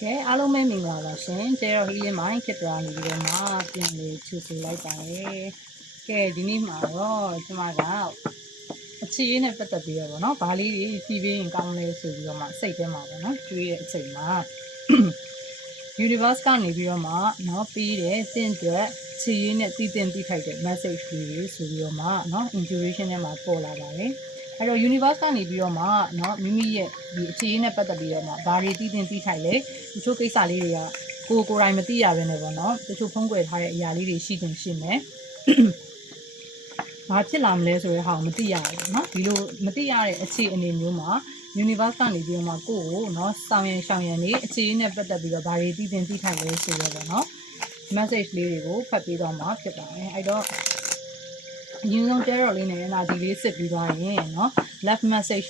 ကဲအားလုံးပဲမင်္ဂလာပါရှင်ကျဲတော့ healing mind ဖြစ်သွားနေပြီးတော့မှပြန်လေချူဆူလိုက်ပါတယ်ကဲဒီနေ့မှာတော့ကျွန်မကအခြေရေးနဲ့ပတ်သက်ပြီးတော့ဗောနော်ဘာလေးတွေဖြည်းဖြည်းရင်ကောင်းလဲဆိုပြီးတော့မှစိတ်ထဲမှာဗောနော်တွေးတဲ့အချိန်မှာ universe ကနေပြီးတော့မှเนาะပေးတဲ့တင့်အတွက်ခြေရင်းနဲ့တည်တင်တိထိုက်တဲ့ message တွေဆိုပြီးတော့မှเนาะ intuition ထဲမှာပေါ်လာပါတယ်အဲ့တော့ universe ကနေပြီးတော့မှเนาะမိမိရဲ့ဒီအခြေရင်းနဲ့ပတ်သက်ပြီးတော့မှဘာတွေတည်တင်တိထိုက်လဲတချို့ကိစ္စလေးတွေကကိုယ်တိုင်မသိရဘဲနဲ့ပေါ့နော်တချို့ဖုံးကွယ်ထားတဲ့အရာလေးတွေရှိတင်ရှိမယ်ဘာဖြစ်လာမလဲဆိုတဲ့ဟာကိုမသိရဘူးเนาะဒီလိုမသိရတဲ့အခြေအနေမျိုးမှာuniverse ကနေပြီးတော့မှကိုယ့်ကိုเนาะဆောင်ရန်ရှောင်ရန်နေအခြေအနေနဲ့ပတ်သက်ပြီးတော့ဘာတွေတည်တင်တိထိုက်လဲဆိုတော့เนาะ message လေးတွေကိုဖတ်ပေးတော့မှာဖြစ်ပါတယ်အဲ့တော့အရင်ဆုံးကျတော့လေးနဲ့ energy လေးစစ်ပြီးသွားရင်เนาะ left message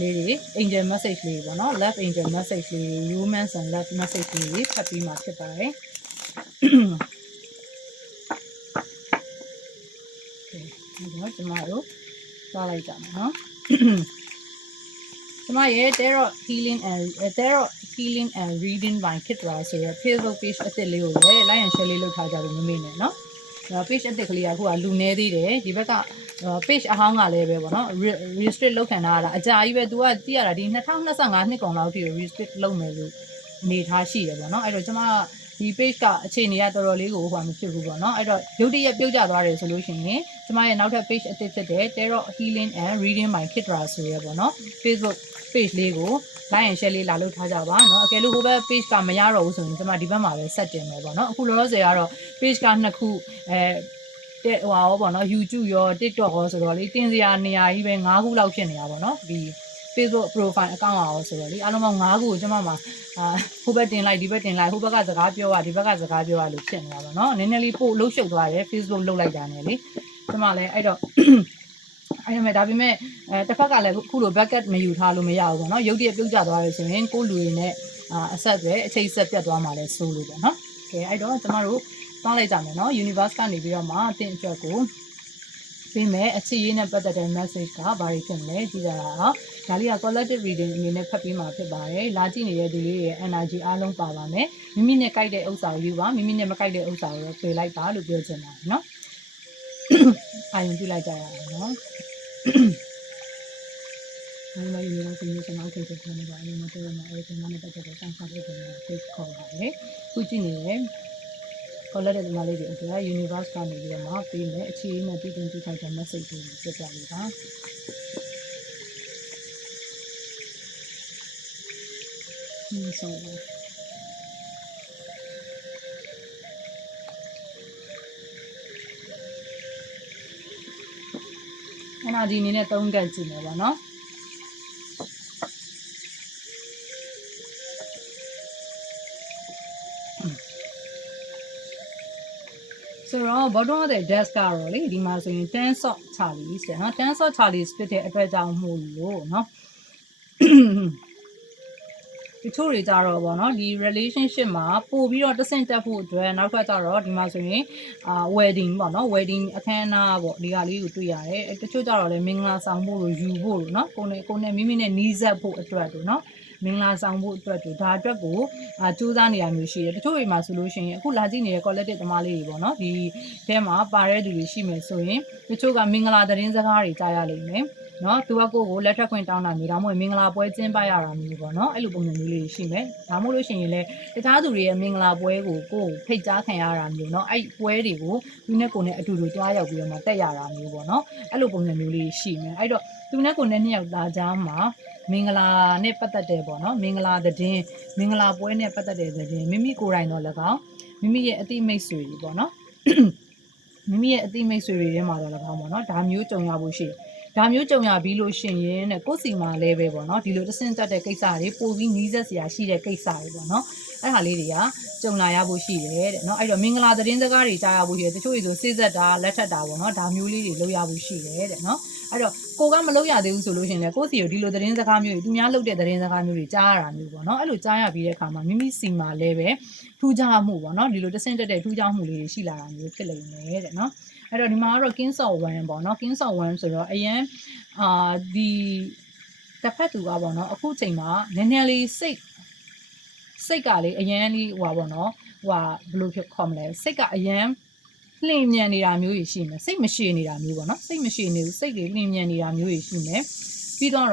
လေးတွေ angel message လေးပေါ့နော် left angel message လေး romance and love message လေးဖတ်ပြီးမှဖြစ်ပါတယ်ဒီတော့ကျွန်မတို့သွားလိုက်ကြမယ်နော်ကျွန်မရဲ့ tarot healing and reading by Kitra ဆိုရယ် Facebook page အသစ်လေးကိုလည်း like and share လေးလုပ်ထားကြလို့မမေ့နဲ့နော်page အသစ်ကလေးကအခုကလူနေသေးတယ်ဒီဘက်ကpage အဟောင်းကလည်းပဲပေါ့နော် restrict လုပ်ခံထားရတာအကြာကြီးပဲ तू ကသိရတာဒီ2025နှစ်ကုန်လောက်ထိ restrict လုပ်မယ်လို့အနေထားရှိတယ်ပေါ့နော်အဲ့တော့ကျွန်မဒီ page ကအခြေအနေကတော်တော်လေးကိုဟိုမဖြစ်ဘူးပေါ့နော်အဲ့တော့ရုပ်တရက်ပြုတ်ကျသွားတယ်ဆိုလို့ရှိရင်ကျွန်မရဲ့နောက်ထပ် page အသစ်ဖြစ်တဲ့ Tarot Healing and Reading by Kitra ဆိုရယ်ပေါ့နော် Facebook page လေးကို like and share လေးလာလုပ်ထားကြပါเนาะအကယ်လို့ဟိုဘက် page ကမရတော့ဘူးဆိုရင်ကျွန်မဒီဘက်မှာပဲဆက်တင်မယ်ပေါ့နော်အခုလောလောဆယ်ကတော့ page က2ခုဟိုရောပေါ့နော် YouTube ရော TikTok ရောဆိုတော့လေတင်စရာနေရာကြီးပဲ9ခုလောက်ဖြစ်နေတာပေါ့နော်ဒီ Facebook profile account ရောဆိုတော့လေအားလုံးပေါင်း9ခုကိုကျွန်မမှာဟိုဘက်တင်လိုက်ဒီဘက်တင်လိုက်ဟိုဘက်ကစကားပြောရဒီဘက်ကစကားပြောရလို့ဖြစ်နေတာပေါ့နော်နည်းနည်းလေးပို့လှုပ်ရှုပ်သွားတယ် Facebook လှုပ်လိုက်တာနဲ့လေကျွန်မလည်းအဲ့တော့အဲ့မဲ့ဒါပေမဲ့တစ်ဖက်ကလည်းခုလို backup မယူထားလို့မရဘူးပေါ့နော်ရုပ်တရက်ပြုတ်ကျသွားတယ်ဆိုရင်ကိုလူတွေနဲ့အဆက်တွေအချိန်ဆက်ပြတ်သွားမှလည်းဆိုးလို့ပေါ့နော်ကဲအဲ့တော့ကျွန်တော်တို့တောင်းလိုက်ကြမယ်နော် universe ကနေပြီးတော့မှအတင်းအတွက်ကိုပြီးမဲ့အခြေရေးနဲ့ပတ်သက်တဲ့ message ကဘာတွေဖြစ်မလဲကြည့်ကြတာတော့ဒါလေးက collective reading အနေနဲ့ဖတ်ပြီးမှဖြစ်ပါတယ်လာကြည့်နေတဲ့ဒီလေးရဲ့ energy အားလုံးပါပါမယ်မိမိနဲ့ကြိုက်တဲ့ဥစ္စာကိုယူပါမိမိနဲ့မကြိုက်တဲ့ဥစ္စာကိုတော့ပြေးလိုက်ပါလို့ပြောချင်ပါတယ်နော်အာရုံပြုလိုက်ကြရအောင်နော်အဲ့လိုမျိုးကိုမျိုးစမောက်ထိတ်တဲ့နေပါအရင်မတော်မှာအဲ့ဒီမှာနဲ့ပတ်သက်တဲ့စံဖတ်တဲ့ပုံစံကို ခေါ်ပါတယ်ခုကြည့်နေတယ်color တဲ့မလေးတွေအတွက် universe ကနေပြီးတော့မှပေးမယ်အခြေအနေနဲ့ပြည်တင်တိထိုက်တဲ့ message တွေပြပြလေးပါဒီဆိုenergy အနေနဲ့သုံးကတ်ကြည့်မယ်ပေါ့နော်ဆိုတော့ bottom of the desk ကတော့လေဒီမှာဆိုရင်10 shot Charlie တဲ့နော်10 shot Charlie ဖြစ်တဲ့အတွက်ကြောင့်မို့လို့เนาะဒီချို့တွေကြတော့ဗောနော်ဒီ relationship မှာပို့ပြီးတော့တဆင့်တက်ဖို့အတွက်နောက်ထပ်ကြတော့ဒီမှာဆိုရင်wedding ပေါ့နော် wedding အခမ်းအနားပေါ့ဒီဟာလေးကိုတွေ့ရတယ်တချို့ကြတော့လည်းမင်္ဂလာဆောင်ဖို့လို့ယူဖို့လို့เนาะကိုနဲ့မိမိနဲ့နီးစပ်ဖို့အတွက်လို့เนาะမင်္ဂလာဆောင်ဖို့အတွက်တို့ဒါအတွက်ကိုစူးစမ်းနေရမျိုးရှိတယ်တချို့တွေမှာဆိုလို့ရှိရင်အခုလာကြည့်နေတဲ့ collective သမားလေးတွေပေါ့နော်ဒီထဲမှာပါတဲ့သူတွေရှိမယ်ဆိုရင်တချို့ကမင်္ဂလာသတင်းစကားတွေကြားရလိမ့်မယ်နော်သူကကိုယ်ကိုလက်ထပ်ခွင့်တောင်းတာမျိုးဒါမှမဟုတ်မင်္ဂလာပွဲကျင်းပရတာမျိုးပေါ့နော်အဲ့လိုပုံစံမျိုးလေးရှိမယ်ဒါမှမဟုတ်လို့ရှိရင်လည်းတခြားသူတွေရဲ့မင်္ဂလာပွဲကိုကိုယ်ဖိတ်ကြားခံရတာမျိုးเนาะအဲ့ပွဲတွေကိုသူနဲ့ကိုယ်နဲ့အတူတူတွားရောက်ပြီးတော့မှတက်ရတာမျိုးပေါ့နော်အဲ့လိုပုံစံမျိုးလေးရှိမယ်အဲ့တော့သူနဲ့ကိုယ်နဲ့နှစ်ယောက်သားကြားမှာမင်္ဂလာနဲ့ပတ်သက်တဲ့ပေါ့နော်မင်္ဂလာသတင်းမင်္ဂလာပွဲနဲ့ပတ်သက်တဲ့သတင်းမိမိကိုယ်တိုင်တော့၎င်းမိမိရဲ့အတိမိတ်ဆွေတွေပေါ့နော်မိမိရဲ့အတိမိတ်ဆွေတွေထဲမှာတော့၎င်းပေါ့နော်ဒါမျိုးကြုံရဖို့ရှိဒါမျိုးကြုံရပြီးလို့ရှိရင်တဲ့ကိုယ်စီမှာလည်းပဲပေါ့နော်ဒီလိုတဆင့်တက်တဲ့ကိစ္စတွေပို့ပြီးနီးစပ်စရာရှိတဲ့ကိစ္စတွေပေါ့နော်အဲ့ဟာလေးတွေကကြုံလာရဖို့ရှိတယ်တဲ့နော်အဲ့တော့မင်္ဂလာသတင်းစကားတွေကြားရဖို့ရှိတယ်တချို့တွေဆိုစိတ်ဆက်တာလက်ထက်တာပေါ့နော်ဒါမျိုးလေးတွေလုပ်ရဖို့ရှိတယ်တဲ့နော်အဲ့တော့ကိုကမလုပ်ရသေးဘူးဆိုလို့ရှိရင်လည်းကိုယ့်စီကိုဒီလိုသတင်းစကားမျိုးတွေသူများလုပ်တဲ့သတင်းစကားမျိုးတွေကြားရတာမျိုးပေါ့နော်အဲ့လိုကြားရပြီးတဲ့အခါမှာမိမိစီမှာလည်းပဲထူးခြားမှုပေါ့နော်ဒီလိုတဆင့်တက်တဲ့ထူးခြားမှုလေးတွေရှိလာတာမျိုးဖြစ်လိမ့်မယ်တဲ့နော်အဲ့တော့ဒီမှာကတော့ Kings of Wands ပေါ့နော် Kings of Wands ဆိုတော့အရင်ဒီတစ်ဖက်သူကပေါ့နော်အခုချိန်မှာနည်းနည်းလေးစိ စိတ်ကလေအရန်လေးဟိုပါပေါ့နော်ဟိုဘယ်လိုဖြစ်ခေါ်မလဲစိတ်ကအရန်လျင်မြန်နေတာမျိုးကြီးရှိမယ်စိတ်မရှိနေတာမျိုးပေါ့နော်စိတ်မရှိနေဘူးစိတ်တွေလျင်မြန်နေတာမျိုးကြီးရှိမယ်ပြီးတော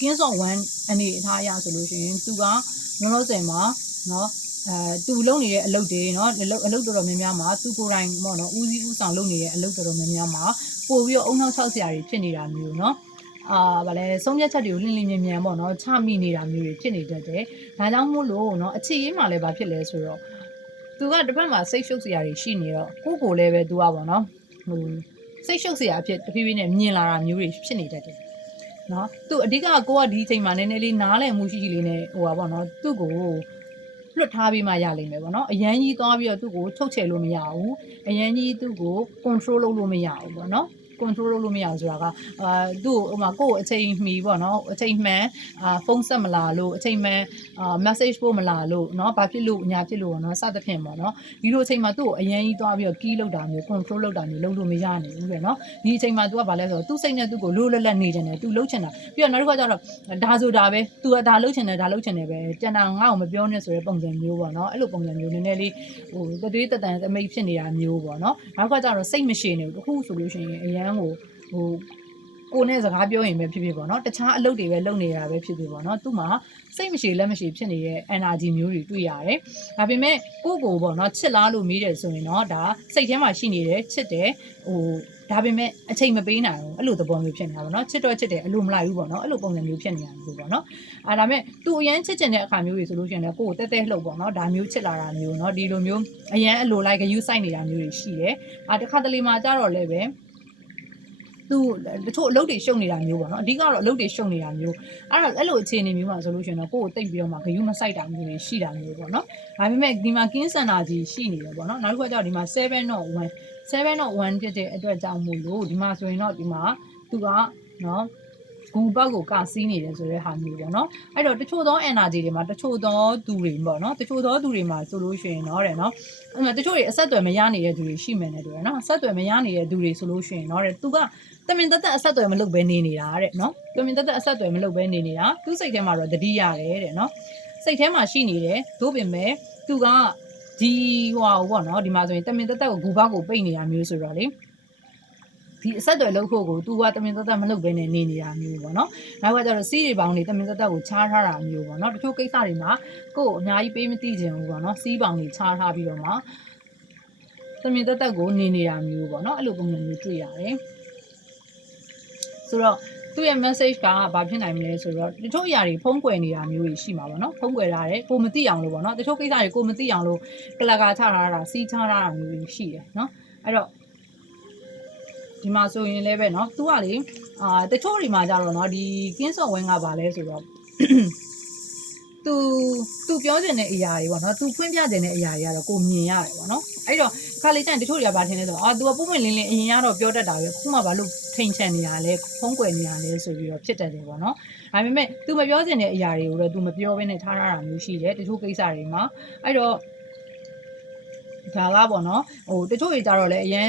့ကင်းစော့1အနေအထားအရဆိုလို့ရှိရင်သူကလောလောဆယ်မှာနော်သူလုံနေတဲ့အလုပ်တွေနော်အလုပ်တော်တော်များများမှာသူကိုယ်တိုင်ပေါ့နော်ဦးစီးဦးဆောင်လုပ်နေတဲ့အလုပ်တော်တော်များများမှာပို့ပြီးတော့အုံနောက်6ဆရာတွေဖြစ်နေတာမျိုးနော်ဗာလဲဆုံးဖြတ်ချက်တွေကိုလင်းလင်းမြန်မြန်ပေါ့နော်ချမိနေတာမျိုးတွေဖြစ်နေတတ်တယ်ဒါကြောင့်မို့လို့နော်အခြေရေးမှာလည်းဗာဖြစ်လဲဆိုတော့သူကတစ်ဖက်မှာစိတ်ရှုပ်စရာတွေရှိနေတော့ကိုလည်းပဲသူကပေါ့နော်ဟိုစိတ်ရှုပ်စရာအဖြစ်တဖြည်းဖြည်းနဲ့မြင်လာတာမျိုးတွေဖြစ်နေတတ်တယ်နော်သူအဓိကကိုကဒီအချိန်မှာနည်းနည်းလေးနားလည်မှုရှိရှိလေးနဲ့ဟိုပါပေါ့နော်သူ့ကိုလွတ်ထားပြီးမှရလိမ့်မယ်ပေါ့နော်အရန်ကြီးသွားပြီးတော့သူ့ကိုထုတ်ချယ်လို့မရဘူးအရန်ကြီးသူ့ကို control လုပ်လို့မရဘူးပေါ့နော် control လုပ်လို့မရဘူးဆိုတာကသူ့ဟိုမှာကိုယ့်အချိန်မီပေါ့နော်အချိန်မှန်ဖုန်းဆက်မလာလို့အချိန်မှန်message ပို့မလာလို့เนาะဘာဖြစ်လို့ညာဖြစ်လို့ပေါ့နော်စသဖြင့်ပေါ့နော်ဒီလိုအချိန်မှာသူ့ကိုအရန်ကြီးသွားပြီးတော့ key လောက်တာမျိုး control လောက်တာမျိုးလုပ်လို့မရနိုင်ဘူးတဲ့เนาะဒီအချိန်မှာ तू ကဘာလဲဆိုတော့သူ့စိတ်နဲ့သူ့ကိုလိုလလက်နေကြတယ် तू လှုပ်ချင်တာပြီးတော့နောက်တစ်ခါကျတော့ဒါဆိုတာပဲ तू ကဒါလှုပ်ချင်တယ်ပဲတန်တာငါ့ကိုမပြောနဲ့ဆိုတဲ့ပုံစံမျိုးပေါ့နော်အဲ့လိုပုံစံမျိုးနည်းနည်းလေးဟိုတသွေးတတန်အမိတ်ဖြစ်နေတာမျိုးပေါ့နော်နောက်တစ်ခါကျတော့စိတ်မရှိနေဘူးတခုဆိုလို့ရှိရင်အရန်ကိုနဲ့စကားပြောရင်ပဲဖြစ်ဖြစ်ပေါ့နော်တခြားအလုပ်တွေပဲလုပ်နေတာပဲဖြစ်ဖြစ်ပေါ့နော်သူ့မှာစိတ်မရှိလက်မရှိဖြစ်နေတဲ့ energy မျိုးတွေတွေ့ရတယ်ဒါပေမဲ့ကိုပေါ့နော်ချစ်လားလို့မေးတယ်ဆိုရင်တော့ဒါစိတ်ထဲမှာရှိနေတယ်ချစ်တယ်ဒါပေမဲ့အချိန်မပေးနိုင်ဘူးအဲ့လိုသဘောမျိုးဖြစ်နေတာပေါ့နော်ချစ်တော့ချစ်တယ်အလိုမလိုက်ဘူးပေါ့နော်အဲ့လိုပုံစံမျိုးဖြစ်နေတာမျိုးပေါ့နော်ဒါပေမဲ့သူအရန်ချစ်ချင်တဲ့အခါမျိုးတွေဆိုလို့ရှိရင်လည်းကိုကိုတဲလှုပ်ပေါ့နော်ဒါမျိုးချစ်လာတာမျိုးနော်ဒီလိုမျိုးအရန်အလိုလိုက်ဂယုစိုက်နေတာမျိုးတွေရှိတယ်တခါတလေမှာကြတော့လည်းပဲသူတချို့အလုပ်တွေရှုပ်နေတာမျိုးပေါ့နော်အဓိကတော့အလုပ်တွေရှုပ်နေတာမျိုးအဲ့လိုအခြေအနေမျိုးမှာဆိုလို့ရှိရင်တော့ကိုယ်ကိုတိတ်ပြီးတော့မှဂယုမဆိုင်တာမျိုးတွေရှိတာမျိုးပေါ့နော်ဒါပေမဲ့ဒီမှာကင်းစင်တာကြီးရှိနေတယ်ပေါ့နော်နောက်တစ်ခါကျတော့ဒီမှာ7.1ဖြစ်တဲ့အတွက်ကြောင့်မို့လို့ဒီမှာဆိုရင်တော့ဒီမှာသူကနော်ဂူပေါက်ကိုကစီးနေတယ်ဆိုတဲ့ဟာမျိုးပေါ့နော်အဲ့တော့တချို့သော energy တွေမှာတချို့သောသူတွေပေါ့နော်တချို့သောသူတွေမှာဆိုလို့ရှိရင်တော့တဲ့နော်အဲ့မှာတချို့တွေအဆက်အသွယ်မရနေတဲ့သူတွေရှိမယ်နဲ့တူတယ်နော်အဆက်အသွယ်မရနေတဲ့သူတွေဆိုလို့ရှိရင်တော့တဲ့သူကတမင်တသက်အဆက်အသွယ်မလုပ်ဘဲနေနေတာတဲ့နော်တမင်တသက်အဆက်အသွယ်မလုပ်ဘဲနေနေတာသူ့စိတ်ထဲမှာတော့တတိရတယ်တဲ့နော်စိတ်ထဲမှာရှိနေတယ်သို့ပင်မဲ့သူကဒီဟိုပေါ့နော်ဒီမှာဆိုရင်တမင်တသက်ကိုဂူပေါက်ကိုပိတ်နေတာမျိုးဆိုတော့လေဒီအဆက်အသွယ်လုပ်ဖို့ကို तू ကတမင်တသက်မလုပ်ဘဲနဲ့နေနေတာမျိုးပေါ့နော်။နောက်ကကျတော့စီးရီပေါင်းတွေတမင်တသက်ကိုချားထားတာမျိုးပေါ့နော်။တချို့ကိစ္စတွေမှာကိုယ်အများကြီးပေးမသိချင်ဘူးပေါ့နော်။စီးပေါင်းတွေချားထားပြီးတော့မှတမင်တသက်ကိုနေနေတာမျိုးပေါ့နော်။အဲ့လိုပုံစံမျိုးတွေ့ရတယ်။ဆိုတော့သူ့ရဲ့ message ကဘာဖြစ်နိုင်မလဲဆိုတော့တချို့အရာတွေဖုံးကွယ်နေတာမျိုးတွေရှိမှာပေါ့နော်။ဖုံးကွယ်ထားတယ်ကိုမသိအောင်လို့ပေါ့နော်။တချို့ကိစ္စတွေကိုမသိအောင်လို့ကလကာချထားတာစီးချထားတာမျိုးတွေရှိတယ်နော်။အဲ့တော့ဒီမှာဆိုရင်လည်းပဲเนาะ तू ကလေတချို့တွေမှာကြတော့เนาะဒီကင်းစော့ဝင်းကဘာလဲဆိုတော့ तू ပြောချင်တဲ့အရာတွေပေါ့เนาะ तू ဖွင့်ပြချင်တဲ့အရာတွေကတော့ကိုမြင်ရတယ်ပေါ့เนาะအဲ့တော့ခါလေးကျရင်တချို့တွေကဘာထင်လဲဆိုတော့ तू ကပုံမှန်လင်းလင်းအရင်ကတော့ပြောတတ်တာပဲခုမှဘာလို့ထိန်ချန်နေတာလဲဖုံးကွယ်နေတာလဲဆိုပြီးတော့ဖြစ်တတ်တယ်ပေါ့เนาะဒါပေမဲ့ तू မပြောချင်တဲ့အရာတွေကိုတော့ तू မပြောဘဲနဲ့ထားတာမျိုးရှိတယ်တချို့ကိစ္စတွေမှာအဲ့တော့ဒါကပေါ့နော်တချို့တွေကြတော့လည်းအရန်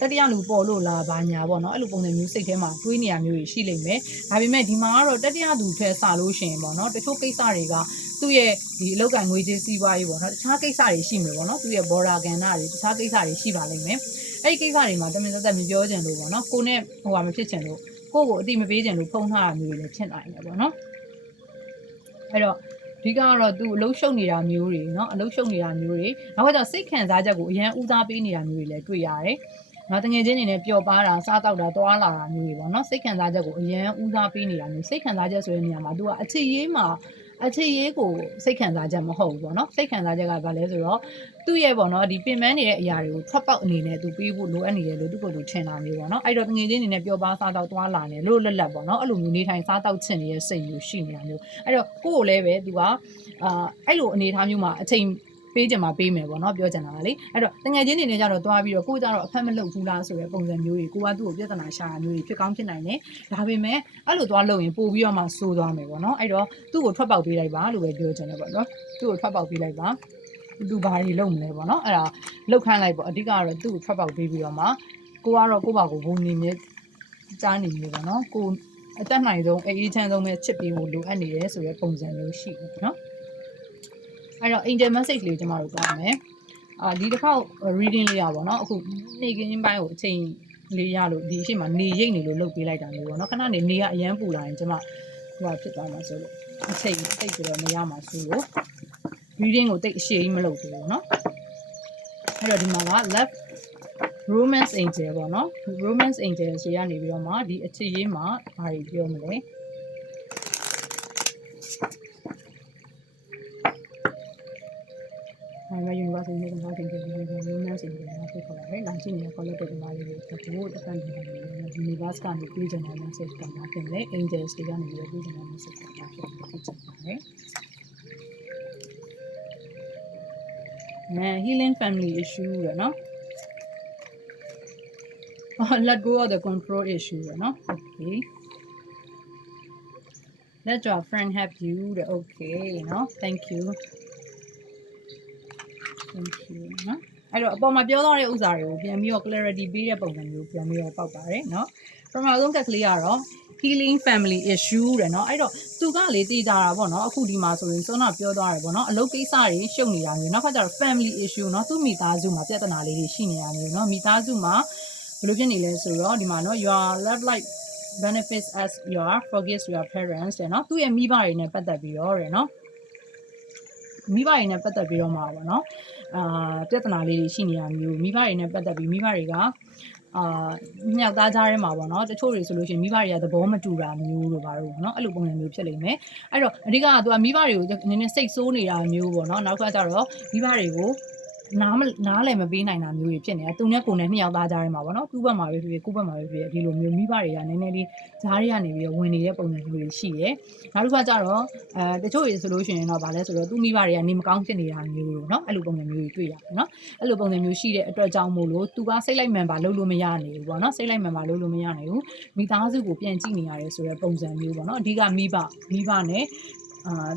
တတိယလူပေါ်လို့လားဘာညာပေါ့နော်အဲ့လိုပုံစံမျိုးစိတ်ထဲမှာတွေးနေရမျိုးရှိလိမ့်မယ်ဒါပေမဲ့ဒီမှာကတော့တတိယသူထဲစလို့ရှိရင်ပေါ့နော်တချို့ကိစ္စတွေကသူ့ရဲ့ဒီအလောက်ကငွေကြေးစီးပွားရေးပေါ့နော်တခြားကိစ္စတွေရှိမယ်ပေါ့နော်သူ့ရဲ့ဘော်ဒါကန်နာတွေတခြားကိစ္စတွေရှိပါလိမ့်မယ်အဲ့ဒီကိစ္စတွေမှာတမင်သက်မပြောချင်လို့ပေါ့နော်ကိုနဲ့မဖြစ်ချင်လို့ကိုကိုအတိမပေးချင်လို့ဖုံးထားတာမျိုးတွေလည်းဖြစ်နိုင်တယ်ပေါ့နော်အဲ့တော့ဒီကတော့သူအလုံးရှုပ်နေတာမျိုးတွေเนาะအလုံးရှုပ်နေတာမျိုးတွေနောက်ကကျစိတ်ခံစားချက်ကိုအရန်ဦးစားပေးနေတာမျိုးတွေလည်းတွေ့ရတယ်။နောက်တငယ်ချင်းတွေနဲ့ပျော်ပါတာစားတောက်တာသွားလာတာမျိုးတွေပေါ့เนาะစိတ်ခံစားချက်ကိုအရန်ဦးစားပေးနေတာမျိုးစိတ်ခံစားချက်ဆိုတဲ့နေရာမှာသူကအခြေရေးကိုစိတ်ခံစားချက်မဟုတ်ဘူးပေါ့เนาะစိတ်ခံစားချက်ကဘာလဲဆိုတော့သူ့ရဲ့ပေါ့เนาะဒီပင်ပန်းနေတဲ့အရာတွေကိုထွက်ပေါက်အနေနဲ့သူပေးဖို့လိုအပ်နေတယ်လို့သူကိုယ်သူထင်တာမျိုးပေါ့เนาะအဲ့တော့တငယ်ချင်းတွေနဲ့ပျော်ပါစားတောက်သွားလာနေလို့လက်လက်ပေါ့เนาะအဲ့လိုမျိုးနေထိုင်စားတောက်ချင်နေတဲ့စိတ်မျိုးရှိနေတာမျိုးအဲ့တော့ကိုယ်ကိုလည်းပဲသူကအဲ့လိုအနေအထားမျိုးမှာအချိန်ပေးကြမှာပေးမယ်ပေါ့နော်ပြောချင်တာကလေအဲ့တော့တငယ်ချင်းတွေနဲ့ကြတော့တွားပြီးတော့ကိုကြတော့အဖက်မလုပ်ဘူးလားဆိုတဲ့ပုံစံမျိုးတွေကိုကသူ့ကိုပြဿနာရှာတာမျိုးတွေဖြစ်ကောင်းဖြစ်နိုင်တယ်ဒါပေမဲ့အဲ့လိုတွားလုပ်ရင်ပို့ပြီးတော့မှစိုးသွားမယ်ပေါ့နော်အဲ့တော့သူ့ကိုထွက်ပေါက်ပေးလိုက်ပါလို့ပဲပြောချင်တယ်ပေါ့နော်သူ့ကိုထွက်ပေါက်ပေးလိုက်ပါသူဘာတွေလုပ်မလဲပေါ့နော်အဲ့ဒါလောက်ခိုင်းလိုက်ပေါ့အဓိကတော့သူ့ကိုထွက်ပေါက်ပေးပြီးတော့မှကိုကတော့ကိုယ့်ဘာကိုဘုံနေနေကြားနေနေပေါ့နော်ကို အသက်နိုင်ဆုံးအေးချမ်းဆုံးပဲချစ်ပေးဖို့လိုအပ်နေတယ်ဆိုတဲ့ပုံစံမျိုးရှိတယ်နော်အဲ့တော့ angel message လေးကျွန်တော်တို့ပြောမယ်ဒီတစ်ခေါက် reading လေးရပါတော့အခုနေ့ကင်းပိုင်းကိုအချိန်လေးရလို့ဒီအချိန်မှာနေရိပ်နေလို့လုပ်ပေးလိုက်တာမျိုးပေါ့နော်ခဏနေကအရန်ပူလာရင်ကျွန်မဟိုဖြစ်သွားမှာဆိုလို့အချိန်တိတ်ပြီးတော့မရမှာဆိုလို့ reading ကိုတိတ်အရှည်ကြီးမလုပ်ဘူးเนาะအဲ့တော့ဒီမှာက left romance angel ပေါ့နော် romance angel ရှေ့ကနေပြီးတော့မှဒီအချစ်ရေးမှာဘာတွေပြောမလဲuniverse angel ကဘာတင်ပြပြီး romance angel ကဖြစ်ခေါ်ပါတယ်လာကြည့်နေတဲ့ color တွေမှာလေးတွေဘို့တစ်ခါနေတယ် universe ကနေပြီးကျွန်တော် message ကမှာဖြစ်တယ် angels တွေကနေပြီးတော့ပြီးကျွန်တော် message ကမှာဖြစ်ပါတယ်healing family issue ရနော် let go of the control issue ရနော် okay let your friend help you okay နော် thank you နော်အဲ့တော့အပေါ်မှာပြောသွားတဲ့ဥစ္စာတွေကိုပြန်ပြီးတော့ clarity ပေးတဲ့ပုံစံမျိုးပြန်ပြီးတော့ပေါက်ပါတယ်နော်ပထမဆုံးကက်ကလေးကတော့ healing family issue တဲ့เนาะအဲ့တော့သူကလေတည်ကြတာပေါ့เนาะအခုဒီမှာဆိုရင်စောနာပြောသွားတယ်ပေါ့เนาะအလုပ်ကိစ္စတွေရှုပ်နေတာမျိုးနောက်ခါကျတော့ family issue เนาะသူ့မိသားစုမှာပြဿနာလေးတွေရှိနေတာမျိုးเนาะမိသားစုမှာဘယ်လိုဖြစ်နေလဲဆိုတော့ဒီမှာเนาะ your love life benefits as your forgives your parents တဲ့เนาะသူ့ရဲ့မိဘတွေနဲ့ပတ်သက်ပြီးတော့တဲ့เนาะမိဘတွေနဲ့ပတ်သက်ပြီးတော့မှာပေါ့เนาะပြဿနာလေးတွေရှိနေတာမျိုးမိဘတွေနဲ့ပတ်သက်ပြီးမိဘတွေကမြောက်သားကြားထဲမှာပေါ့နော်တချို့တွေဆိုလို့ရှိရင်မိဘတွေကသဘောမတူတာမျိုးတို့ပါတော့เนาะအဲ့လိုပုံစံမျိုးဖြစ်လိမ့်မယ်အဲ့တော့အဓိကကသူကမိဘတွေကိုနည်းနည်းစိတ်ဆိုးနေတာမျိုးပေါ့နော်နောက်ကကျတော့မိဘတွေကိုနားလည်းမပေးနိုင်တာမျိုးတွေဖြစ်နေတာသူနဲ့ကိုယ်နဲ့နှစ်ယောက်သားကြားထဲမှာပေါ့နော်သူ့ဘက်မှာပဲဖြစ်ဖြစ်ကိုယ့်ဘက်မှာပဲဖြစ်ဖြစ်ဒီလိုမျိုးမိဘတွေကနည်းနည်းလေးကြားထဲကနေပြီးတော့ဝင်နေတဲ့ပုံစံမျိုးတွေရှိတယ်နောက်တစ်ခါကျတော့တချို့တွေဆိုလို့ရှိရင်တော့ဗာလဲဆိုတော့သူ့မိဘတွေကနေမကောင်းဖြစ်နေတာမျိုးတို့เนาะအဲ့လိုပုံစံမျိုးတွေတွေ့ရတယ်เนาะအဲ့လိုပုံစံမျိုးရှိတဲ့အတွက်ကြောင့်မို့လို့သူကစိတ်လိုက်မှန်ပါလုပ်လို့မရနိုင်ဘူးပေါ့เนาะစိတ်လိုက်မှန်ပါလုပ်လို့မရနိုင်ဘူးမိသားစုကိုပြန်ကြည့်နေရတယ်ဆိုတဲ့ပုံစံမျိုးပေါ့เนาะအဓိကမိဘနဲ့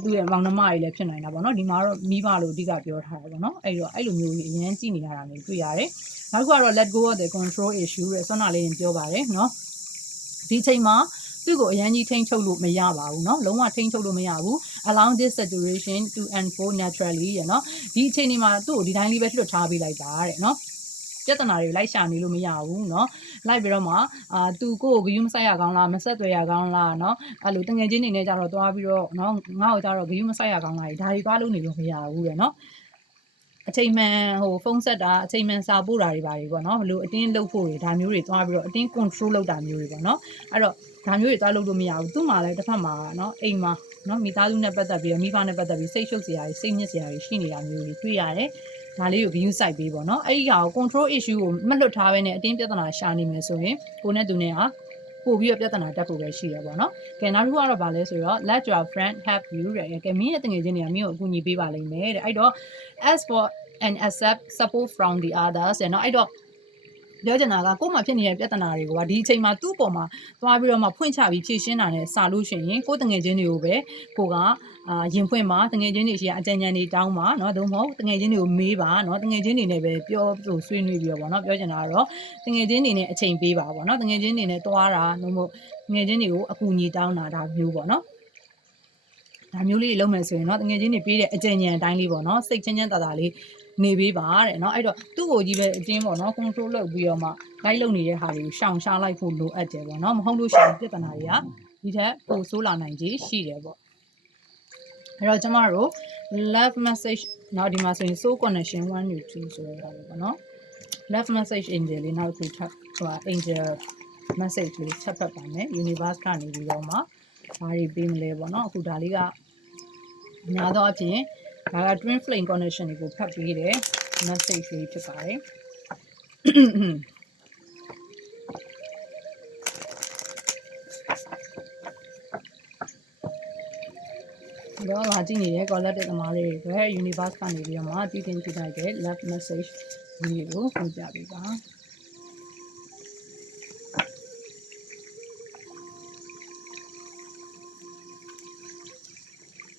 သူ့ရဲ့မောင်နှမတွေလည်းဖြစ်နိုင်တာပေါ့နော်ဒီမှာတော့မိဘလို့အဓိကပြောထားတယ်ပေါ့နော်အဲ့တော့အဲ့လိုမျိုးကြီးအရင်ကြည့်နေရတာမျိုးတွေ့ရတယ်နောက်တစ်ခုကတော့ let go of the control issue ရဲ့ဆွမ်းနာလေးရင်ပြောပါတယ်နော်ဒီချိန်မှာသူ့ကိုအရင်ကြီးထိန်းချုပ်လို့မရပါဘူးเนาะလုံးဝထိန်းချုပ်လို့မရဘူး allow this situation to unfold naturally ရเนาะဒီအချိန်ဒီမှာသူ့ကိုဒီတိုင်းလေးပဲလွှတ်ထားပေးလိုက်တာတဲ့เนาะပြဿနာတွေလိုက်ရှာနေလို့မရဘူးเนาะလိုက်ပြီးတော့မှသူကိုယ်ကိုဂယုမဆိုင်ရကောင်းလားမဆက်သွယ်ရကောင်းလားเนาะအဲ့လိုတငယ်ချင်းနေနဲ့ကြတော့သွားပြီးတော့เนาะငါ့ကိုကြတော့ဂယုမဆိုင်ရကောင်းလားဒါတွေသွားလို့နေလို့မရဘူးတဲ့เนาะအချိန်မှန်ဖုန်းဆက်တာအချိန်မှန်စာပို့တာတွေပါတွေပေါ့နော်ဘလို့အတင်းလုပ်ဖို့တွေဒါမျိုးတွေသွားပြီးတော့အတင်း control လုပ်တာမျိုးတွေပေါ့နော်အဲ့တော့ဒါမျိုးတွေသွားလုပ်လို့မရဘူးသူ့မှာလည်းတစ်ဖက်မှာနော်အိမ်မှာနော်မိသားစုနဲ့ပတ်သက်ပြီးမိဘနဲ့ပတ်သက်ပြီးစိတ်ရှုပ်စရာတွေစိတ်ညစ်စရာတွေရှိနေတာမျိုးတွေတွေ့ရတယ်ဒါလေးကို view site ပေးပေါ့နော်အဲ့ဒီဟာကို control issue ကိုမလွတ်ထားဘဲနဲ့အတင်းပြဿနာရှာနေမယ်ဆိုရင်ကိုနဲ့သူနဲ့ဟာပို့ပြီးတော့ပြဿနာတက်ဖို့ပဲရှိရပေါ့နော်ကဲနောက်တစ်ခုကတော့ဗာလဲဆိုတော့ let your friend help you တဲ့ကဲမင်းရဲ့တငယ်ချင်းတွေကမင်းကိုအကူအညီပေးပါလိမ့်မယ်တဲ့အဲ့တော့ as for and accept support from the others เนาะအဲ့တော့ပြောချင်တာကကိုယ်မှာဖြစ်နေတဲ့ပြဿနာတွေကဒီအချိန်မှာသူ့ပေါ်မှာသွားပြီးတော့မှဖွင့်ချပြီးဖြေရှင်းတာနဲ့စလို့ရှိရင်ကိုယ်တငယ်ချင်းတွေကိုပဲကိုကရင်ဖွင့်ပါတငယ်ချင်းတွေရှိရအကြံဉာဏ်တွေတောင်းပါเนาะသို့မဟုတ်တငယ်ချင်းတွေကိုမေးပါเนาะတငယ်ချင်းတွေနဲ့ပဲပြောဆိုဆွေးနွေးပြီးတော့ဗောနော်ပြောချင်တာကတော့တငယ်ချင်းတွေနဲ့အချိန်ပေးပါဗောနော်တငယ်ချင်းတွေနဲ့တွားတာသို့မဟုတ်တငယ်ချင်းတွေကိုအကူအညီတောင်းတာဒါမျိုးဗောနော်ဒါမျိုးလေးလုံးမယ်ဆိုရင်เนาะတငယ်ချင်းတွေပေးတဲ့အကြံဉာဏ်အတိုင်းလေးဗောနော်စိတ်ချင်းချင်းသာသာလေးနေပေးပါတဲ့เนาะအဲ့တော့သူ့ကိုကြီးပဲအတင်းပေါ့နော် control လုပ်ပြီးတော့မှလိုက်လုပ်နေတဲ့ဟာတွေကိုရှောင်ရှားလိုက်ဖို့လိုအပ်တယ်ပေါ့နော်မဟုတ်လို့ရှိရင်ပြဿနာတွေကဒီထက်ပိုဆိုးလာနိုင်ခြေရှိတယ်ပေါ့အဲ့တော့ကျမတို့ love message နောက်ဒီမှာဆိုရင် soul connection 1 2 3ဆိုရတာပေါ့နော် love message angel လေးနောက်တစ်ခုထပ်angel message လေးချက်ဖတ်ပါမယ် universe ကနေပြီးတော့မှဘာတွေပေးမလဲပေါ့နော်အခုဒါလေးကများသောအားဖြင့်ဒါက twin flame connection တွေကိုဖတ်ပေးတယ် message လေးဖြစ်ပါတယ်တော့လာကြည့်နေတဲ့ collective သမားလေးတွေအတွက် universe ကနေပြီးတော့မှတည်တင်ပြလိုက်တဲ့ love message လေးကိုပြပြပေးပါ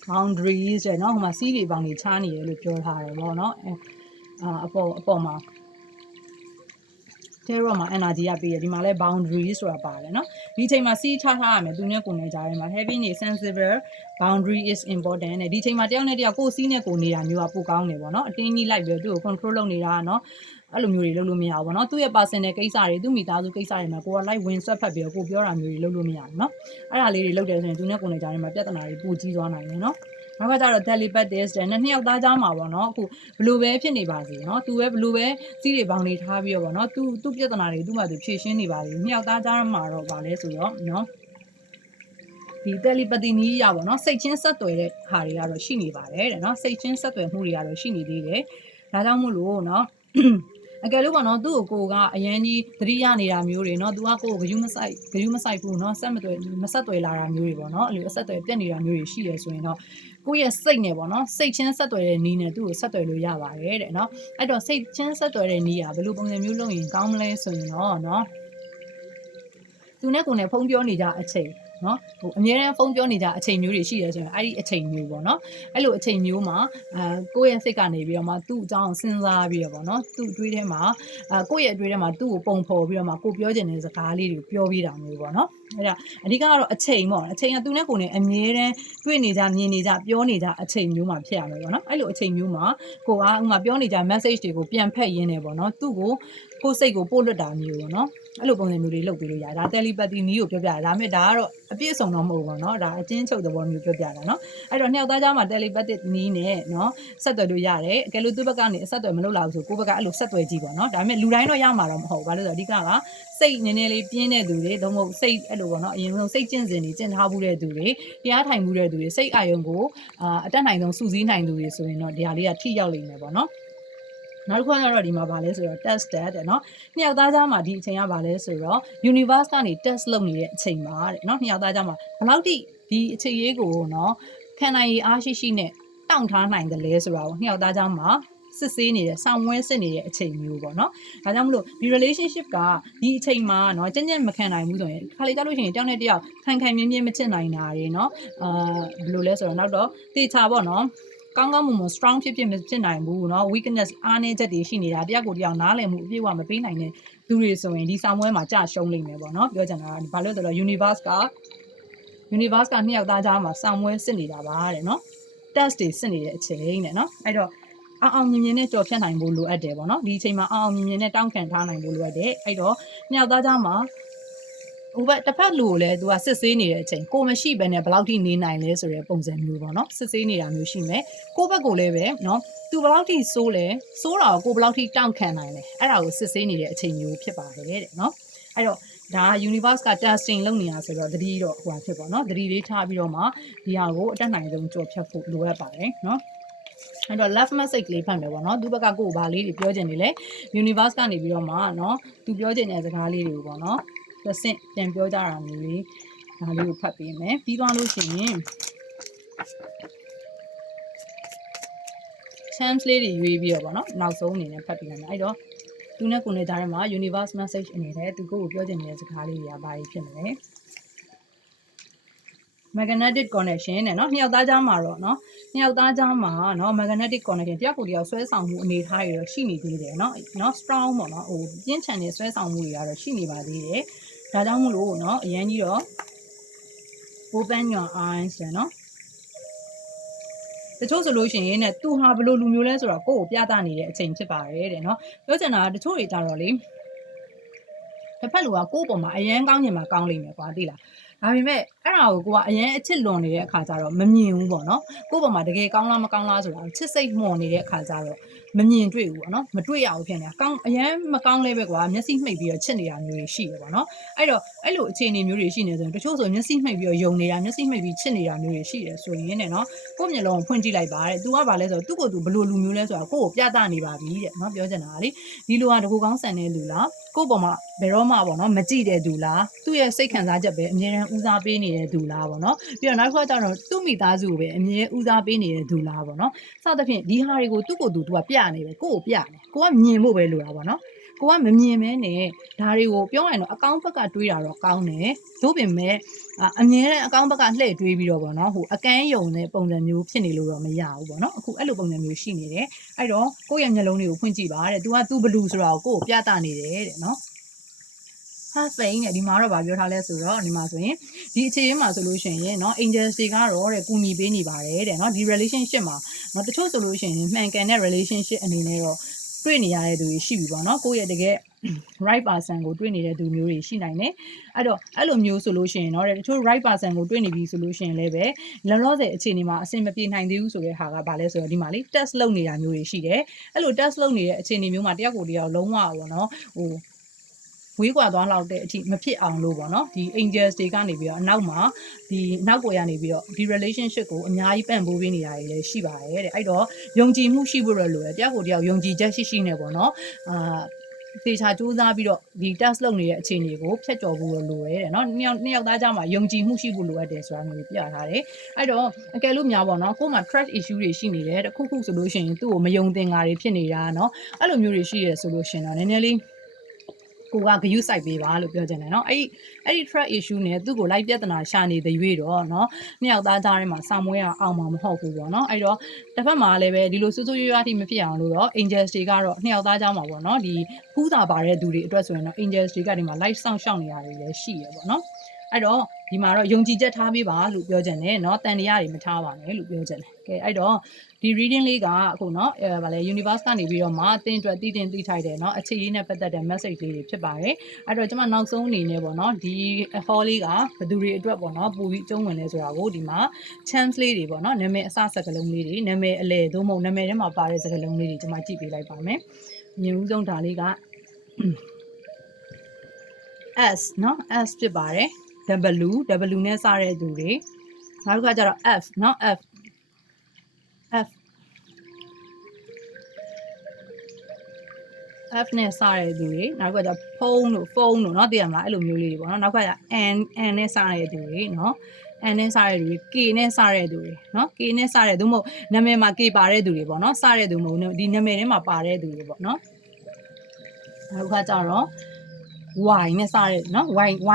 boundaries တဲ့เนาะဟိုမှာစီးတွေပေါင်းတွေချားနေတယ်လို့ပြောထားတယ်ပေါ့เนาะအပေါ်မှာ terror မှာ energy ရပေးတယ်ဒီမှာလဲ boundaries ဆိုတာပါတယ်เนาะ ဒီချိန်မှာစီးထားရမယ်သူနဲ့ကိုယ်နဲ့ကြားထဲမှာ having a sensible boundary is important တဲ့ဒီချိန်မှာတယောက်နဲ့တယောက်ကိုစီးနဲ့ကိုနေတာမျိုးကပိုကောင်းတယ်ပေါ့နော်အတင်းကြီးလိုက်ပြီးသူ့ကို control လုပ်နေတာနော်အဲ့လိုမျိုးတွေလုပ်လို့မရဘူးပေါ့နော်သူ့ရဲ့ personal ကိစ္စတွေသူ့မိသားစုကိစ္စတွေမှာကိုကလိုက်ဝင်ဆွတ်ဖက်ပြီးတော့ကိုပြောတာမျိုးတွေလုပ်လို့မရဘူးနော်အဲ့ဒါလေးတွေလုပ်တယ်ဆိုရင်သူနဲ့ကိုယ်နဲ့ကြားထဲမှာပြဿနာတွေပိုကြီးသွားနိုင်တယ်နော်နောက်ကကြတော့ telepathy တဲ့နှစ်ယောက်သားကြားမှာပေါ့နော်အခုဘလို့ပဲဖြစ်နေပါစေနော်သူပဲဘလို့ပဲစီးတွေပေါင်းနေထားပြီးတော့ပေါ့နော်သူပြဿနာတွေသူ့မှာသူဖြေရှင်းနေပါလေနှစ်ယောက်သားကြားမှာတော့ဗာလဲဆိုတော့နော်ဒီ telepathy နည်းရပါတော့စိတ်ချင်းဆက်သွယ်တဲ့ဟာတွေကတော့ရှိနေပါတယ်တဲ့နော်စိတ်ချင်းဆက်သွယ်မှုတွေကတော့ရှိနေသေးတယ်ဒါကြောင့်မို့လို့နော်အကယ်လို့ပေါ့နော်သူ့ကိုကအရန်ကြီးသတိရနေတာမျိုးတွေနော်သူကကိုယ်ဂယုမဆိုင်ဘူးနော်ဆက်မသွယ်လာတာမျိုးတွေပေါ့နော်အဲ့လိုအဆက်သွယ်ပြတ်နေတာမျိုးတွေရှိရဆိုရင်တော့ကိုယ့်ရဲ့စိတ်နဲ့ပေါ့နော်စိတ်ချင်းဆက်သွယ်တဲ့နည်းနဲ့သူ့ကိုဆက်သွယ်လို့ရပါတယ်တဲ့နော်အဲ့တော့စိတ်ချင်းဆက်သွယ်တဲ့နည်းကဘယ်လိုပုံစံမျိုးလုပ်ရင်ကောင်းမလဲဆိုရင်တော့နော်သူနဲ့ကိုယ်နဲ့ဖုန်းပြောနေကြအချိန်နော်ဟိုအများအားဖုန်းပြောနေကြအချိန်မျိုးတွေရှိတယ်ဆိုရင်အဲ့ဒီအချိန်မျိုးပေါ့နော်အဲ့လိုအချိန်မျိုးမှာကိုယ့်ရဲ့စိတ်ကနေပြီးတော့မှသူ့အကြောင်းစဉ်းစားပြီးတော့ပေါ့နော်သူ့အတွေးထဲမှာကိုယ့်ရဲ့အတွေးထဲမှာသူ့ကိုပုံဖော်ပြီးတော့မှကိုပြောချင်တဲ့စကားလေးတွေကိုပြောပြီးတာမျိုးပေါ့နော်အဲ့ဒါအဓိကကတော့အချိန်ပေါ့အချိန်ကသူနဲ့ကိုယ်နဲ့အမြဲတမ်းတွေ့နေကြမြင်နေကြပြောနေကြအချိန်မျိုးမှာဖြစ်ရမယ်ပေါ့နော်အဲ့လိုအချိန်မျိုးမှာကိုကဥမာပြောနေကြ message တွေကိုပြန်ဖက်ရင်းနေပေါ့နော်သူ့ကိုစိတ်ကိုပို့လွတ်တာမျိုးပေါ့နော်အဲ့လိုပုံစံမျိုးတွေလုပ်ပေးလို့ရတယ်ဒါ telepathy နည်းကိုပြောပြတာဒါပေမဲ့ဒါကတော့အပြည့်အစုံတော့မဟုတ်ဘူးပေါ့နော်ဒါအချင်းချုပ်သဘောမျိုးပြောပြတာနော်အဲ့တော့နှစ်ယောက်သားကြားမှာ telepathy နည်းနဲ့နော်ဆက်သွယ်လို့ရတယ်အကယ်လို့သူ့ဘက်ကနေအဆက်သွယ်မလုပ်လာဘူးဆိုကိုယ့်ဘက်ကအဲ့လိုဆက်သွယ်ကြည့်ပေါ့နော်ဒါပေမဲ့လူတိုင်းတော့ရမှာတော့မဟုတ်ဘူးဘာလို့လဲဆိုတော့အဓိကကစိတ်နည်းနည်းလေးပြင်းတဲ့သူတွေတော့မဟုတ်စိတ်အဲ့လိုပေါ့နော်အရင်ဆုံးစိတ်ကျင့်စဉ်တွေကျင့်ထားမှုတဲ့သူတွေတရားထိုင်မှုတဲ့သူတွေစိတ်အာရုံကိုအတက်နိုင်ဆုံးစူးစီးနိုင်သူတွေဆိုရင်တော့ဒီဟာလေးကထိရောက်လိမ့်မယ်ပေါ့နော်နောက်တစ်ခုကတော့ဒီမှာဗာလဲဆိုတော့ test တဲ့เนาะနှစ်ယောက်သားကြားမှာဒီအချိန်ကဗာလဲဆိုတော့ universe ကနေ test လုပ်နေတဲ့အချိန်မှာတဲ့เนาะနှစ်ယောက်သားကြားမှာဘယ်လောက်ထိဒီအချိန်ရေးကိုเนาะခံနိုင်ရအားရှိနဲ့တောင့်ထားနိုင်တယ်လဲဆိုတာကိုနှစ်ယောက်သားကြားမှာစစ်ဆေးနေတဲ့ဆောင်းဝဲစစ်နေတဲ့အချိန်မျိုးပေါ့နော်။ဒါကြောင့်မလို့ဒီ relationship ကဒီအချိန်မှာเนาะကြံ့မခံနိုင်ဘူးဆိုရင်ခါလေးကြလို့ရှိရင်တယောက်နဲ့တယောက်ခံမြင်းမချစ်နိုင်တာတွေเนาะဘယ်လိုလဲဆိုတော့နောက်တော့တေချာပေါ့နော်ကောင်းမွန် strong ဖြစ်မဖြစ်နိုင်ဘူးเนาะ weakness အားနည်းချက်တွေရှိနေတာတယောက်ကိုတယောက်နားလည်မှုအပြည့်အဝမပေးနိုင်တဲ့သူတွေဆိုရင်ဒီဆောင်ပွဲမှာကြာရှုံးလိမ့်မယ်ပေါ့เนาะပြောချင်တာကဘာလို့လဲဆိုတော့ universe ကနှစ်ယောက်သားကြားမှာဆောင်ပွဲစစ်နေတာပါတဲ့เนาะ test တွေစစ်နေတဲ့အချိန်နဲ့เนาะအဲ့တော့အောင်မြင်နဲ့ကြော်ဖြတ်နိုင်ဖို့လိုအပ်တယ်ပေါ့နော်ဒီအချိန်မှာအောင်မြင်နဲ့တောင်းခံထားနိုင်ဖို့လိုအပ်တယ်အဲ့တော့နှစ်ယောက်သားကြားမှာဟိုဘက်တစ်ဖက်လူကိုလည်းသူကစစ်ဆေးနေတဲ့အချိန်ကိုမရှိဘဲနဲ့ဘယ်လောက်ထိနေနိုင်လဲဆိုတဲ့ပုံစံမျိုးပေါ့နော်စစ်ဆေးနေတာမျိုးရှိမယ်ကိုဘက်ကိုလည်းပဲနော်သူဘယ်လောက်ထိစိုးလဲစိုးတာကိုဘယ်လောက်ထိတောင့်ခံနိုင်လဲအဲ့ဒါကိုစစ်ဆေးနေတဲ့အချိန်မျိုးဖြစ်ပါတယ်တဲ့နော်အဲ့တော့ဒါ universe က testing လုပ်နေတာဆိုတော့တတိတော့ဟိုဖြစ်ပေါ့နော်တတိလေးထားပြီးတော့မှဒီဟာကိုအတက်နိုင်ဆုံးကြော်ဖြတ်ဖို့လိုအပ်ပါတယ်နော်အဲ့တော့ left message လေးဖတ်မယ်ပေါ့နော်သူဘက်ကကိုယ်ဘာလေးတွေပြောချင်နေလဲ universe ကနေပြီးတော့မှနော်သူပြောချင်တဲ့စကားလေးတွေကိုပေါ့နော်တစ်ဆင့်ပြန်ပြောကြတာမျိုးလေးဒါလေးကိုဖတ်ပေးမယ်ပြီးသွားလို့ရှိရင် chance လေးတွေရွေးပြီးတော့ပေါ့နော်နောက်ဆုံးအနေနဲ့ဖတ်ပေးလိုက်မယ်အဲ့တော့သူနဲ့ကိုယ်နဲ့ကြားထဲမှာ universe message အနေနဲ့သူကိုယ်ကိုပြောချင်နေတဲ့စကားလေးတွေကဘာတွေဖြစ်မလဲmagnetic connection နဲ့เนาะနှစ်ယောက်သားကြားမှာတော့เนาะနှစ်ယောက်သားကြားမှာเนาะ magnetic connection တယောက်ကိုတယောက်ဆွဲဆောင်မှုအနေထားတွေတော့ရှိနေသေးတယ်เนาะ strong ပေါ့เนาะဟိုပြင်းထန်တဲ့ဆွဲဆောင်မှုတွေကတော့ရှိနေပါသေးတယ်ဒါကြောင့်မို့လို့เนาะအရင်ကြီးတော့ open your eyes เนาะတချို့ဆိုလို့ရှိရင်ねသူဟာဘယ်လိုလူမျိုးလဲဆိုတော့ကိုယ့်ကိုပြသနေတဲ့အချိန်ဖြစ်ပါတယ်တဲ့เนาะပြောချင်တာကတချို့တွေကြတော့လေတစ်ဖက်လူကကိုယ့်ပေါ်မှာအရန်ကောင်းချင်မှာကောင်းလိမ့်မယ်ကွာသိလားဒါပေမဲ့အဲ့ဒါကိုကအရင်အချစ်လွန်နေတဲ့အခါကျတော့မမြင်ဘူးပေါ့နော်ကိုယ့်ဘက်မှာတကယ်ကောင်းလားမကောင်းလားဆိုတာချစ်စိတ်မှော်နေတဲ့အခါကျတော့မမြင်တွေ့ဘူးပေါ့နော်မတွေ့ရဘူးဖြစ်နေတာကောင်းအရင်မကောင်းလဲပဲကွာမျက်စိမှိတ်ပြီးတော့ချစ်နေတာမျိုးတွေရှိတယ်ပေါ့နော်အဲ့တော့အဲ့လိုအခြေအနေမျိုးတွေရှိနေဆိုရင်တချို့ဆိုမျက်စိမှိတ်ပြီးတော့ယုံနေတာမျက်စိမှိတ်ပြီးချစ်နေတာမျိုးတွေရှိတယ်ဆိုရင်ねနော်ကိုယ့်မျက်လုံးကိုဖွင့်ကြည့်လိုက်ပါတဲ့ तू ကဘာလဲဆိုတော့သူ့ကိုယ်သူဘလို့လူမျိုးလဲဆိုတာကိုယ့်ကိုပြသနေပါပြီတဲ့နော်ပြောချင်တာကလေဒီလိုကတကူကောင်းဆန်တဲ့လူလားကိုယ့်ပေါ်မှာဘယ်တော့မှပေါ့နော်မကြည့်တဲ့သူလားသူ့ရဲ့စိတ်ခံစားချက်ပဲအမြဲတမ်းဦးစားပေးနေတဲ့သူလားပေါ့နော်ပြီးတော့နောက်တစ်ခါကျတော့သူ့မိသားစုကိုပဲအမြဲဦးစားပေးနေတဲ့သူလားပေါ့နော်စသဖြင့်ဒီဟာတွေကိုသူ့ကိုယ်သူကပြနေတယ်ကိုယ့်ကိုပြနေကိုကမြင်ဖို့ပဲလိုတာပေါ့နော်ကိုကမမြင်မဲနဲ့ဒါတွေကိုပြောရရင်တော့အကောင့်ဘက်ကတွေးတာတော့ကောင်းတယ်သို့ပင်မဲ့အမြဲတမ်းအကောင့်ဘက်ကလှည့်တွေးပြီးတော့ပေါ့နော်ဟိုအကန်းယုံတဲ့ပုံစံမျိုးဖြစ်နေလို့တော့မရဘူးပေါ့နော်အခုအဲ့လိုပုံစံမျိုးရှိနေတယ်အဲ့တော့ကိုယ့်ရဲ့မျက်လုံးတွေကိုဖွင့်ကြည့်ပါတဲ့ तू က तू ဘလူဆိုတာကိုကိုယ့်ကိုပြသနေတယ်တဲ့နော် having နဲ့ဒီမှာတော့ဗာပြောထားလဲဆိုတော့ဒီမှာဆိုရင်ဒီအခြေအနေမှာဆိုလို့ရှိရင်เนาะ angels တွေကတော့တဲ့ကူညီပေးနေပါတယ်တဲ့เนาะဒီ relationship မှာเนาะတချို့ဆိုလို့ရှိရင်မှန်ကန်တဲ့ relationship အနေနဲ့တော့တွေ့နေရတဲ့သူတွေရှိပြီပေါ့เนาะကိုယ့်ရဲ့တကယ် right person ကိုတွေ့နေတဲ့သူမျိုးတွေရှိနိုင်တယ်အဲ့တော့အဲ့လိုမျိုးဆိုလို့ရှိရင်เนาะတချို့ right person ကိုတွေ့နေပြီဆိုလို့ရှိရင်လည်းပဲလောလောဆယ်အခြေအနေမှာအဆင်မပြေနိုင်သေးဘူးဆိုတဲ့ဟာကဘာလဲဆိုတော့ဒီမှာလေ test လုပ်နေတာမျိုးတွေရှိတယ်အဲ့လို test လုပ်နေတဲ့အခြေအနေမျိုးမှာတယောက်ကိုတယောက်လုံးဝပေါ့เนาะဟိုဝေးကွာသွားလောက်တဲ့အထိမဖြစ်အောင်လို့ပေါ့နော်ဒီ angels တွေကနေပြီးတော့အနောက်မှာဒီနောက်ကိုရနေပြီးတော့ဒီ relationship ကိုအများကြီးပံ့ပိုးပေးနေတာတွေလည်းရှိပါတယ်တဲ့အဲ့တော့ယုံကြည်မှုရှိဖို့တော့လိုတယ်တယောက်ကိုတယောက်ယုံကြည်ချက်ရှိနေပေါ့နော်သေချာစူးစမ်းပြီးတော့ဒီ test လုပ်နေတဲ့အခြေအနေကိုဖျက်ကျော်ဖို့လိုရဲတဲ့เนาะနှစ်ယောက်သားကြားမှာယုံကြည်မှုရှိဖို့လိုအပ်တယ်ဆိုတာမျိုးပြထားတယ်အဲ့တော့အကယ်လို့များပေါ့နော်ကိုယ်မှာ trust issue တွေရှိနေတယ်တခုခုဆိုလို့ရှိရင်သူ့ကိုမယုံသင်္ကာတွေဖြစ်နေတာเนาะအဲ့လိုမျိုးတွေရှိရဆိုလို့ရှိရင်တော့နည်းနည်းလေးကိုကဂယုစိုက်ပေးပါလို့ပြောချင်တယ်เนาะအဲ့ဒီ track issue နဲ့သူ့ကိုလိုက်ပြဿနာရှာနေတဲ့ရွေးတော့เนาะနှစ်ယောက်သားကြားထဲမှာစာမွေးအောင်မှာမဟုတ်ဘူးပေါ့เนาะအဲ့တော့တစ်ဖက်မှာလည်းပဲဒီလိုစိုးစိုးရွားရွားထိမဖြစ်အောင်လို့တော့ angels တွေကတော့နှစ်ယောက်သားကြားမှာပေါ့เนาะဒီဖူးစာပါတဲ့သူတွေအတွက်ဆိုရင်တော့ angels တွေကဒီမှာ live ဆောင်ရှောက်နေရတယ်လည်းရှိရပေါ့เนาะအဲ့တော့ဒီမှာတော့ယုံကြည်ချက်ထားပေးပါလို့ပြောချင်တယ်เนาะတန်တရားတွေမထားပါနဲ့လို့ပြောချင်တယ်ကဲအဲ့တော့ဒီ reading လေးကအခုเนาะဗာလဲ universe ကနေပြီးတော့မှသင်အတွက်တည်တင်သိထိုက်တယ်เนาะအခြေရေးနဲ့ပတ်သက်တဲ့ message လေးတွေဖြစ်ပါတယ်အဲ့တော့ကျွန်မနောက်ဆုံးအနေနဲ့ပေါ့เนาะဒီ hall လေးကဘယ်သူတွေအတွက်ပေါ့เนาะပိုပြီးအကျုံးဝင်လဲဆိုတာကိုဒီမှာ chance လေးတွေပေါ့เนาะနာမည်အစစကလုံးလေးတွေနာမည်အလယ်သို့မဟုတ်နာမည်ထဲမှာပါတဲ့စကားလုံးလေးတွေကျွန်မကြည့်ပေးလိုက်ပါမယ်မြင်ဦးဆုံးဒါလေးက S เนาะ S ဖြစ်ပါတယ် W နဲ့စတဲ့သူတွေနောက်တစ်ခါကျတော့ F เนาะ Fနဲ့စတဲ့သူတွေနောက်ကကျဖုန်းတို့เนาะသိရမလားအဲ့လိုမျိုးလေးတွေပေါ့เนาะနောက်ကကျ N နဲ့စတဲ့သူတွေเนาะ N နဲ့စတဲ့သူတွေ K နဲ့စတဲ့သူတွေเนาะ K နဲ့စတဲ့သူမဟုတ်နာမည်မှာ K ပါတဲ့သူတွေပေါ့เนาะစတဲ့သူမဟုတ်ဒီနာမည်ထဲမှာပါတဲ့သူတွေပေါ့เนาะနောက်ကကျတော့Y နဲ့စတဲ့เนาะ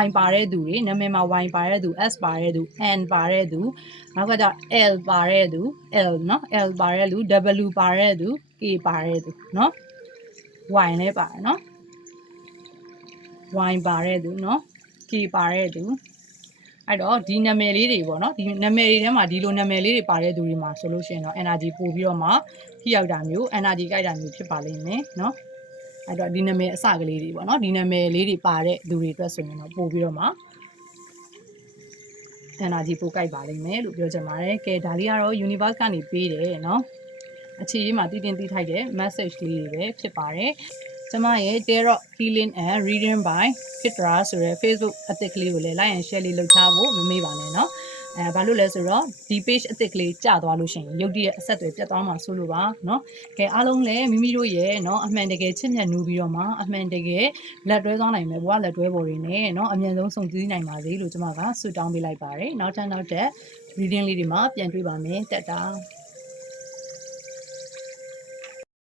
Y ပါတဲ့သူတွေနာမည်မှာ Y ပါတဲ့သူ S ပါတဲ့သူ N ပါတဲ့သူနောက်ကကျ L ပါတဲ့သူ L เนาะ L ပါတဲ့သူ W ပါတဲ့သူ K ပါတဲ့သူเนาะ Y နဲ့ပါတယ်เนาะ Y ပါတဲ့သူเนาะ K ပါတဲ့သူအဲ့တော့ဒီနာမည်လေးတွေပေါ့เนาะဒီနာမည်တွေထဲမှာဒီလိုနာမည်လေးတွေပါတဲ့သူတွေမှာဆိုလို့ရှိရင်တော့ energy ပို့ပြီးတော့မှထိရောက်တာမျိုး energy ကြိုက်တာမျိုးဖြစ်ပါလိမ့်မယ်เนาะအဲ့တော့ဒီနာမည်အစကလေးတွေပေါ့เนาะဒီနာမည်လေးတွေပါတဲ့သူတွေအတွက်ဆိုရင်တော့ပို့ပြီးတော့မှ energy ပို့ကြိုက်ပါလိမ့်မယ်လို့ပြောချင်ပါတယ်ကဲဒါလေးကတော့ universe ကနေပေးတယ်เนาะအခြေရေးမှာတည်တင်သိထိုက်တဲ့ message လေးတွေပဲဖြစ်ပါတယ်ကျမရဲ့ Tarot Healing and Reading by Fitra ဆိုတဲ့ Facebook အသစ်ကလေးကိုလည်း like and share လေးလုပ်ထားဖို့မမေ့ပါနဲ့เนาะဘာလို့လဲဆိုတော့ဒီ page အသစ်ကလေးကြာသွားလို့ရှိရင်ရုပ်တရက်အဆက်တွေပြတ်သွားမှာဆိုလို့ပါเนาะကဲအားလုံးလည်းမိမိတို့ရဲ့เนาะအမှန်တကယ်ချစ်မြတ်နူးပြီးတော့မှအမှန်တကယ်လက်တွဲသွားနိုင်မယ်ဘဝလက်တွဲပေါ်တွေနဲ့เนาะအမြန်ဆုံးဆုံးသီးနိုင်ပါစေလို့ကျမကဆုတောင်းပေးလိုက်ပါတယ်နောက်ထပ် reading လေးတွေမှာပြန်တွေ့ပါမယ်တက်တာ